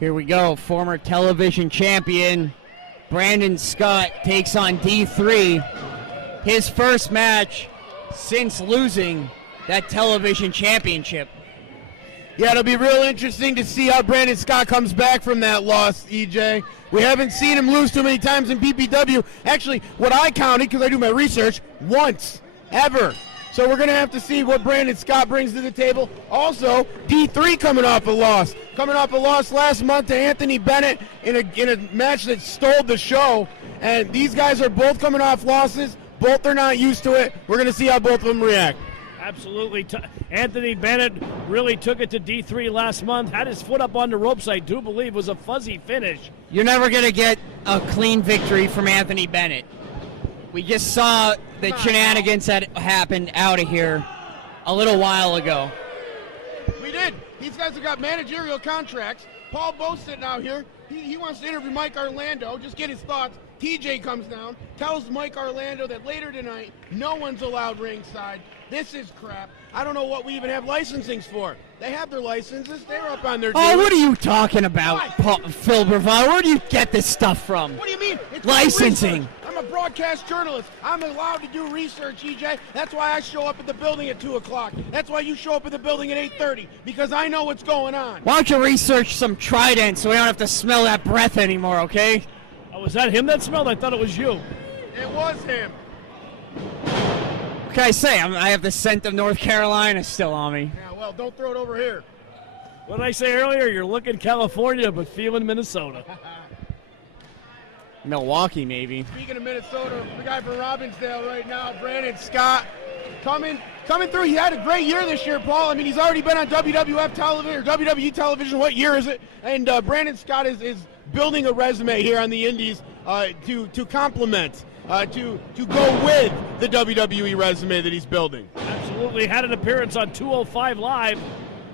Here we go. Former television champion Brandon Scott takes on D3. His first match since losing that television championship. Yeah, it'll be real interesting to see how Brandon Scott comes back from that loss, EJ. We haven't seen him lose too many times in PPW. Actually, what I counted, because I do my research, once, ever. So we're going to have to see what Brandon Scott brings to the table. Also, D3 coming off a loss. Coming off a loss last month to Anthony Bennett in a match that stole the show. And these guys are both coming off losses. Both are not used to it. We're going to see how both of them react. Absolutely. Anthony Bennett really took it to D3 last month, had his foot up on the ropes, I do believe, was a fuzzy finish. You're never going to get a clean victory from Anthony Bennett. We just saw the shenanigans that happened out of here a little while ago. We did. These guys have got managerial contracts. Paul Bo's sitting out here. He wants to interview Mike Orlando, just get his thoughts. TJ comes down, tells Mike Orlando that later tonight, no one's allowed ringside. This is crap. I don't know what we even have licensings for. They have their licenses. They're up on their deal. Oh, what are you talking about, Phil Brevard? Where do you get this stuff from? What do you mean? It's licensing. I'm a broadcast journalist. I'm allowed to do research, EJ. That's why I show up at the building at 2 o'clock. That's why you show up at the building at 8:30, because I know what's going on. Why don't you research some Trident so we don't have to smell that breath anymore, okay? Oh, was that him that smelled? I thought it was you. It was him. What can I say? I have the scent of North Carolina still on me. Yeah, well, don't throw it over here. What did I say earlier? You're looking California, but feeling Minnesota. Milwaukee, maybe. Speaking of Minnesota, the guy from Robbinsdale right now, Brandon Scott, coming through. He had a great year this year, Paul. I mean, he's already been on WWF television or WWE television. What year is it? And Brandon Scott is building a resume here on the Indies to complement, to go with the WWE resume that he's building. Absolutely. Had an appearance on 205 Live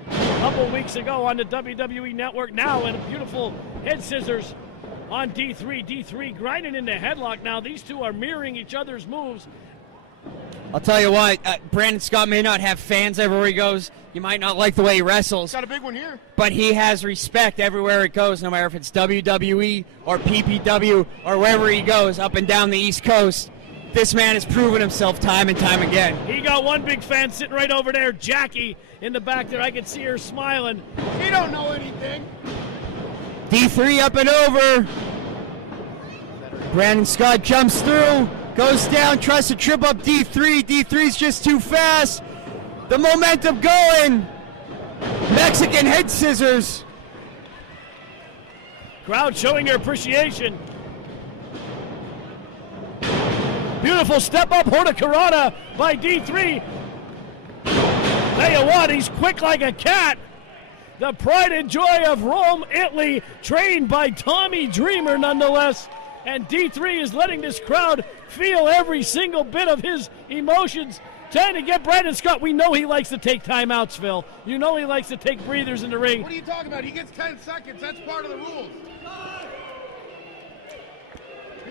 a couple weeks ago on the WWE Network. Now in a beautiful head scissors on D3. D3 grinding into headlock now. These two are mirroring each other's moves. I'll tell you what, Brandon Scott may not have fans everywhere he goes. You might not like the way he wrestles. Got a big one here. But he has respect everywhere it goes, no matter if it's WWE or PPW or wherever he goes, up and down the East Coast. This man has proven himself time and time again. He got one big fan sitting right over there, Jackie, in the back there. I can see her smiling. She don't know anything. D3 up and over. Brandon Scott jumps through, goes down, tries to trip up D3. D3's just too fast. The momentum going. Mexican head scissors. Crowd showing their appreciation. Beautiful step-up Hurricanrana by D3. Tell you what, he's quick like a cat. The pride and joy of Rome, Italy, trained by Tommy Dreamer nonetheless. And D3 is letting this crowd feel every single bit of his emotions. Trying to get Brandon Scott. We know he likes to take timeouts, Phil. You know he likes to take breathers in the ring. What are you talking about? He gets 10 seconds. That's part of the rules.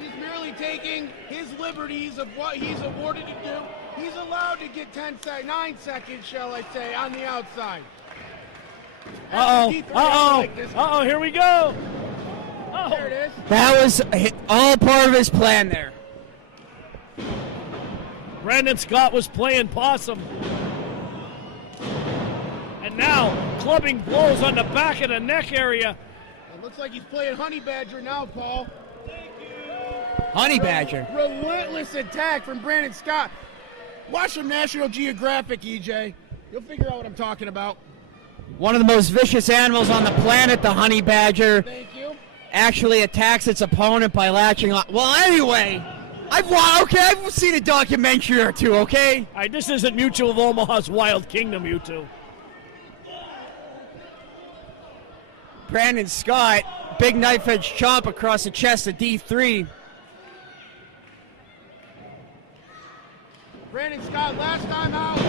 He's merely taking his liberties of what he's awarded to do. He's allowed to get 9 seconds, shall I say, on the outside. Uh-oh, here we go. Oh. There it is. That was all part of his plan there. Brandon Scott was playing possum. And now, clubbing blows on the back of the neck area. It looks like he's playing Honey Badger now, Paul. Honey Badger. Relentless attack from Brandon Scott. Watch some National Geographic, EJ. You'll figure out what I'm talking about. One of the most vicious animals on the planet, the honey badger, Thank you. actually attacks its opponent by latching on. Well, anyway, I've seen a documentary or two, okay? All right, this isn't Mutual of Omaha's Wild Kingdom, you two. Brandon Scott, big knife edge chop across the chest of D3. Brandon Scott, last time out,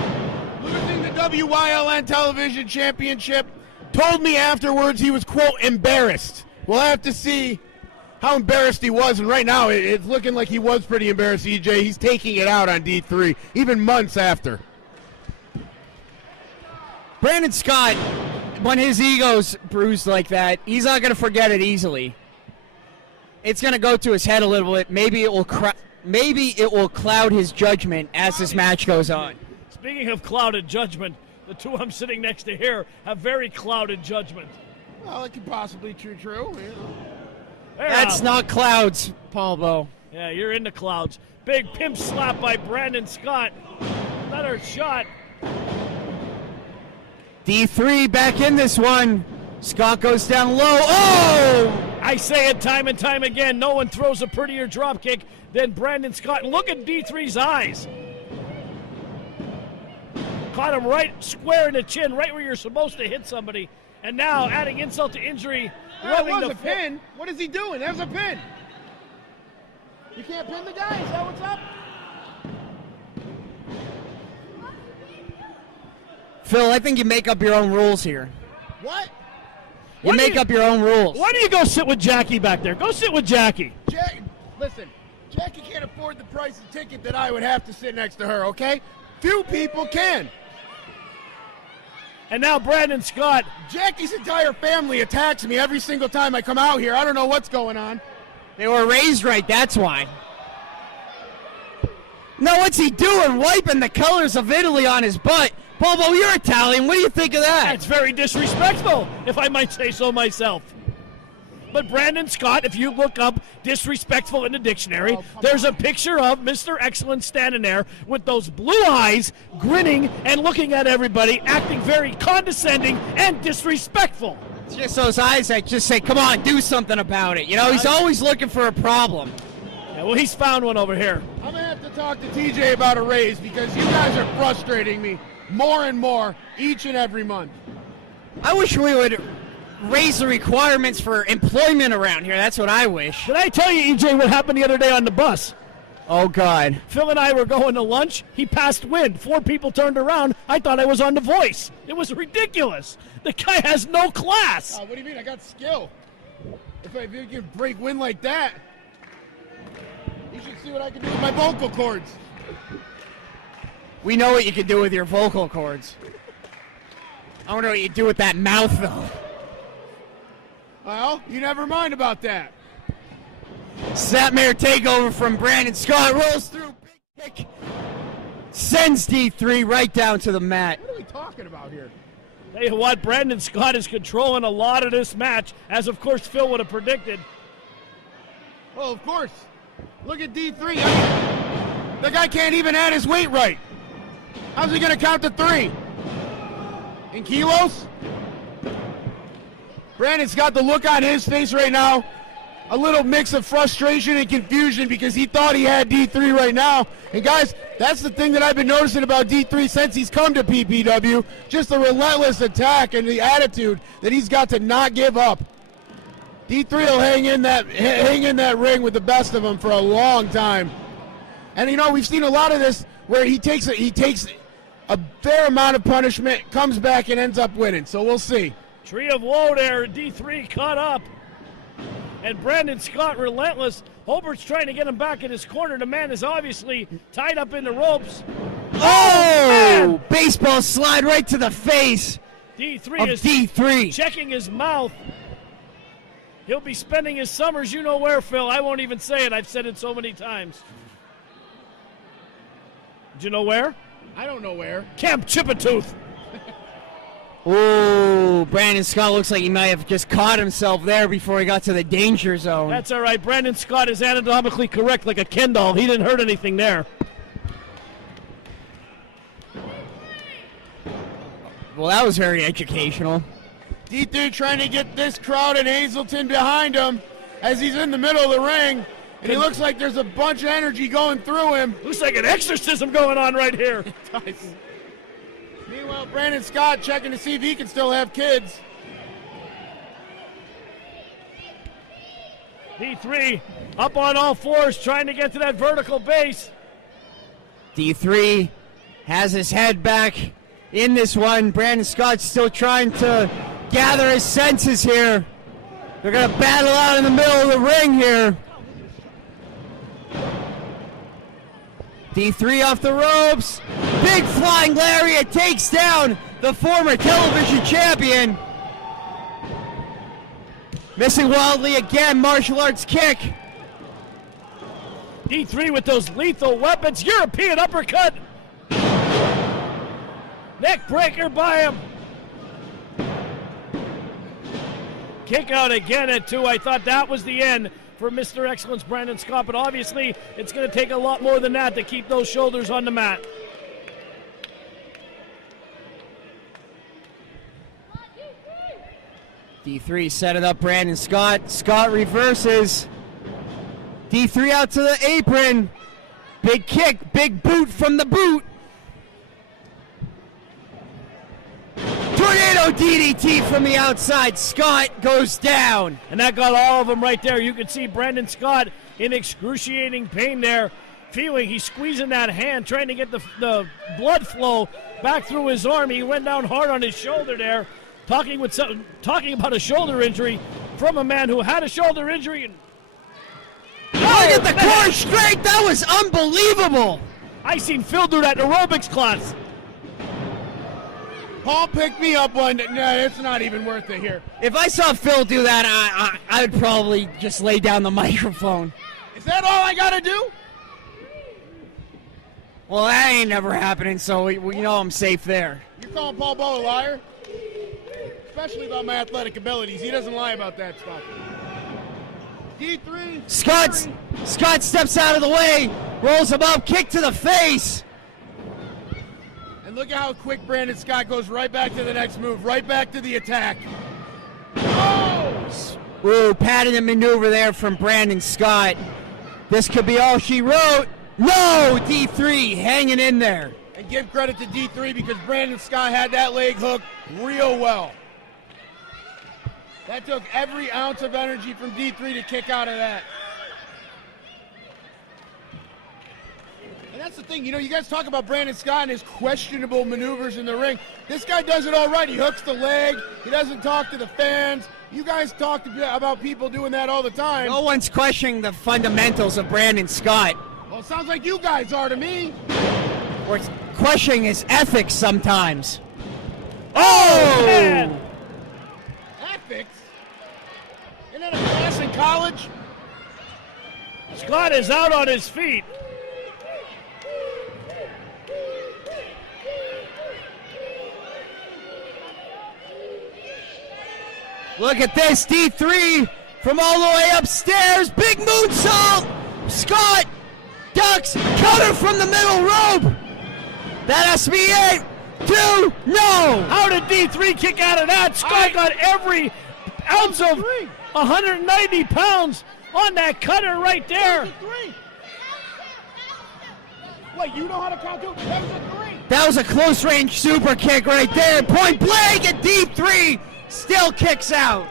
losing the WYLN Television Championship, told me afterwards he was, quote, embarrassed. We'll have to see how embarrassed he was, and right now it's looking like he was pretty embarrassed, EJ. He's taking it out on D3, even months after. Brandon Scott, when his ego's bruised like that, he's not going to forget it easily. It's going to go to his head a little bit. Maybe it will cloud his judgment as this match goes on. Speaking of clouded judgment, the two I'm sitting next to here have very clouded judgment. Well, it could possibly be true. That's not clouds, Paul Bo. Yeah, you're in the clouds. Big pimp slap by Brandon Scott. Another shot. D3 back in this one. Scott goes down low. Oh! I say it time and time again. No one throws a prettier drop kick than Brandon Scott. And look at D3's eyes. Caught him right square in the chin, right where you're supposed to hit somebody. And now, adding insult to injury, That was a pin. What is he doing? There's a pin. You can't pin the guy. Is that what's up? Phil, I think you make up your own rules here. What? You make up your own rules. Why don't you go sit with Jackie back there? Go sit with Jackie. Listen, Jackie can't afford the price of ticket that I would have to sit next to her, okay? Few people can. And now Brandon Scott. Jackie's entire family attacks me every single time I come out here. I don't know what's going on. They were raised right, that's why. No, what's he doing? Wiping the colors of Italy on his butt. Bobo, you're Italian. What do you think of that? That's very disrespectful, if I might say so myself. But Brandon Scott, if you look up disrespectful in the dictionary, there's a picture of Mr. Excellent standing there with those blue eyes, grinning and looking at everybody, acting very condescending and disrespectful. It's just those eyes that just say, come on, do something about it. You know, he's always looking for a problem. Yeah, well, he's found one over here. I'm going to have to talk to TJ about a raise because you guys are frustrating me more and more each and every month. I wish we would raise the requirements for employment around here. That's what I wish. Did I tell you, EJ, what happened the other day on the bus? Oh, God. Phil and I were going to lunch. He passed wind. 4 people turned around. I thought I was on The Voice. It was ridiculous. The guy has no class. What do you mean? I got skill. If I can break wind like that, you should see what I can do with my vocal cords. We know what you can do with your vocal cords. I don't know what you do with that mouth, though. Well, you never mind about that. Snapmare takeover from Brandon Scott. Rolls through. Big kick. Sends D3 right down to the mat. What are we talking about here? Tell you what, Brandon Scott is controlling a lot of this match, as of course Phil would have predicted. Well, of course. Look at D3. I mean, the guy can't even add his weight right. How's he going to count to 3? In kilos? Brandon's got the look on his face right now. a little mix of frustration and confusion because he thought he had D3 right now. And guys, that's the thing that I've been noticing about D3 since he's come to PPW, just the relentless attack and the attitude that he's got to not give up. D3 will hang in that ring with the best of them for a long time. And you know, we've seen a lot of this where he takes a fair amount of punishment, comes back and ends up winning. So we'll see. Tree of woe there. D3 caught up. And Brandon Scott relentless. Holbert's trying to get him back in his corner. The man is obviously tied up in the ropes. Oh! Baseball slide right to the face D3 is D3. checking his mouth. He'll be spending his summers you know where, Phil. I won't even say it. I've said it so many times. Do you know where? I don't know where. Camp Chippewa. Ooh, Brandon Scott looks like he might have just caught himself there before he got to the danger zone. That's all right. Brandon Scott is anatomically correct like a Ken doll. He didn't hurt anything there. Well, that was very educational. D3 trying to get this crowd in Hazleton behind him as he's in the middle of the ring. And he looks like there's a bunch of energy going through him. Looks like an exorcism going on right here. Meanwhile, Brandon Scott checking to see if he can still have kids. D3 up on all fours trying to get to that vertical base. D3 has his head back in this one. Brandon Scott's still trying to gather his senses here. They're going to battle out in the middle of the ring here. D3 off the ropes. Big flying lariat takes down the former television champion. Missing wildly again, martial arts kick. D3 with those lethal weapons. European uppercut. Neck breaker by him. Kick out again at 2. I thought that was the end for Mr. Excellence Brandon Scott, but obviously it's going to take a lot more than that to keep those shoulders on the mat. D3 setting up Brandon Scott. Scott reverses. D3 out to the apron. Big kick, big boot from the boot. Tornado DDT from the outside. Scott goes down. And that got all of them right there. You can see Brandon Scott in excruciating pain there. Feeling he's squeezing that hand, trying to get the blood flow back through his arm. He went down hard on his shoulder there. Talking about a shoulder injury from a man who had a shoulder injury. And look at the core strength. That was unbelievable. I seen Phil do that in aerobics class. Paul picked me up one. No, it's not even worth it here. If I saw Phil do that, I would probably just lay down the microphone. Is that all I got to do? Well, that ain't never happening, so you know I'm safe there. You're calling Paul Bowe a liar? Especially about my athletic abilities. He doesn't lie about that stuff. D3. Scott steps out of the way, rolls him up, kick to the face. And look at how quick Brandon Scott goes right back to the next move, right back to the attack. Oh! Ooh, patented maneuver there from Brandon Scott. This could be all she wrote. No, D3 hanging in there. And give credit to D3 because Brandon Scott had that leg hook real well. That took every ounce of energy from D3 to kick out of that. And that's the thing, you know, you guys talk about Brandon Scott and his questionable maneuvers in the ring. This guy does it all right. He hooks the leg. He doesn't talk to the fans. You guys talk about people doing that all the time. No one's questioning the fundamentals of Brandon Scott. Well, it sounds like you guys are to me. Or questioning his ethics sometimes. Oh, man! Ethics? Isn't that a class in college? Scott is out on his feet. Look at this, D3 from all the way upstairs. Big moonsault. Scott ducks, counter from the middle rope. That has to be it. 2, no. How did D3 kick out of that? Scott got every ounce of 190 pounds on that cutter right there. Wait, you know how to count too? That was a 3. That was a close range super kick right there. Point blank at deep 3. Still kicks out.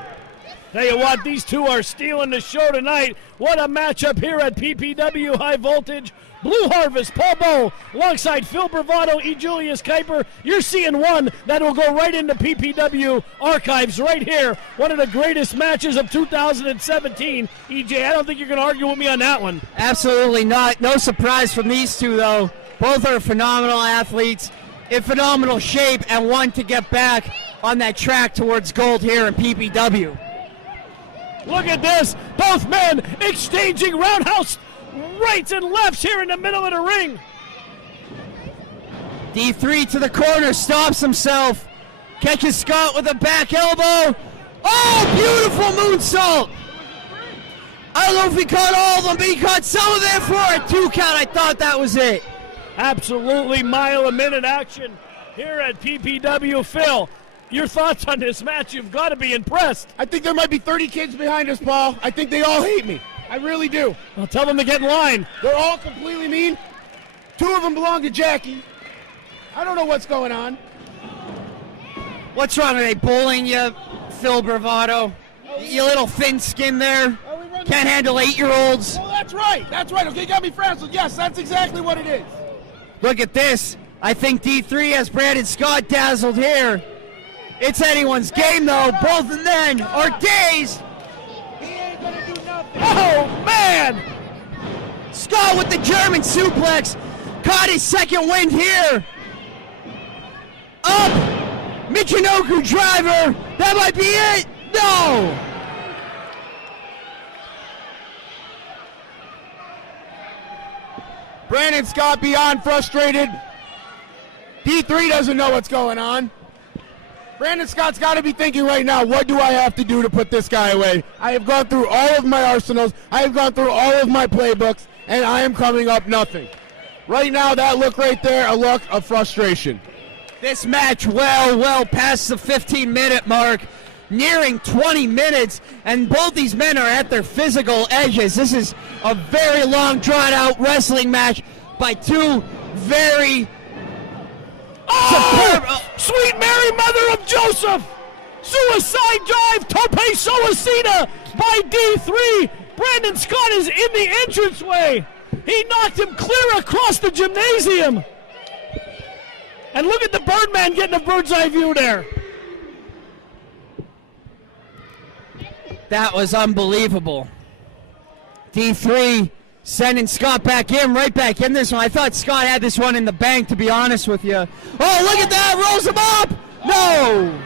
Tell you what, these two are stealing the show tonight. What a matchup here at PPW High Voltage. Blue Harvest, Paul Bowe, alongside Phil Bravado, E. Julius Kuiper. You're seeing one that will go right into PPW archives right here. One of the greatest matches of 2017. EJ, I don't think you're going to argue with me on that one. Absolutely not. No surprise from these two, though. Both are phenomenal athletes, in phenomenal shape, and want to get back on that track towards gold here in PPW. Look at this. Both men exchanging roundhouse rights and lefts here in the middle of the ring. D3 to the corner, stops himself. Catches Scott with a back elbow. Oh, beautiful moonsault. I don't know if he caught all of them, but he caught some of them for a 2 count. I thought that was it. Absolutely mile-a-minute action here at PPW. Phil, your thoughts on this match? You've got to be impressed. I think there might be 30 kids behind us, Paul. I think they all hate me. I really do. Well, tell them to get in line. They're all completely mean. 2 of them belong to Jackie. I don't know what's going on. What's wrong? Are they bullying you, Phil Bravado? You little thin skin there. Can't handle 8-year-olds. Oh, that's right. That's right. Okay, you got me frazzled. Yes, that's exactly what it is. Look at this. I think D3 has Brandon Scott dazzled here. It's anyone's game, though. Both of them are dazed. He ain't gonna do nothing. Oh, man! Scott with the German suplex. Caught his second wind here. Up. Michinoku driver. That might be it. No. Brandon Scott beyond frustrated. D3 doesn't know what's going on. Brandon Scott's got to be thinking right now, what do I have to do to put this guy away? I have gone through all of my arsenals. I have gone through all of my playbooks, and I am coming up nothing. Right now, that look right there, a look of frustration. This match well past the 15-minute mark, nearing 20 minutes, and both these men are at their physical edges. This is a very long, drawn-out wrestling match by two very superb. Sweet Mary, Mother of Joseph! Suicide dive, tope suicida by D3. Brandon Scott is in the entranceway. He knocked him clear across the gymnasium. And look at the Birdman getting a bird's eye view there. That was unbelievable. D3 sending Scott back in, right back in this one. I thought Scott had this one in the bank, to be honest with you. Oh, look at that, rolls him up! No!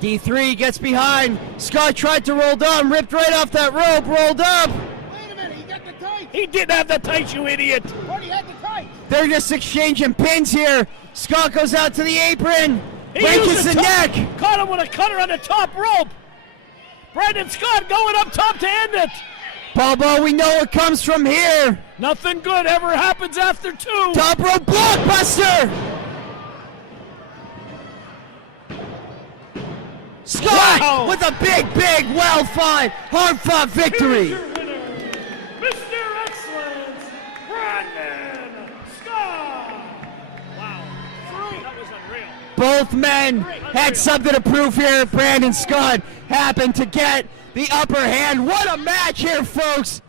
D3 gets behind. Scott tried to roll down, ripped right off that rope, rolled up. Wait a minute, he got the tights. He didn't have the tights, you idiot. What, he had the tights? They're just exchanging pins here. Scott goes out to the apron, He breaks used the neck. Caught him with a cutter on the top rope. Brandon Scott going up top to end it. Paul Bowe, we know what comes from here. Nothing good ever happens after 2. Top rope blockbuster. Scott Wow. with a big, well-fought, hard-fought victory. Here's your winner, Mr. Excellence, Brandon Scott. Wow, that was unreal. Both men had something to prove here. Brandon Scott happened to get the upper hand. What a match here, folks.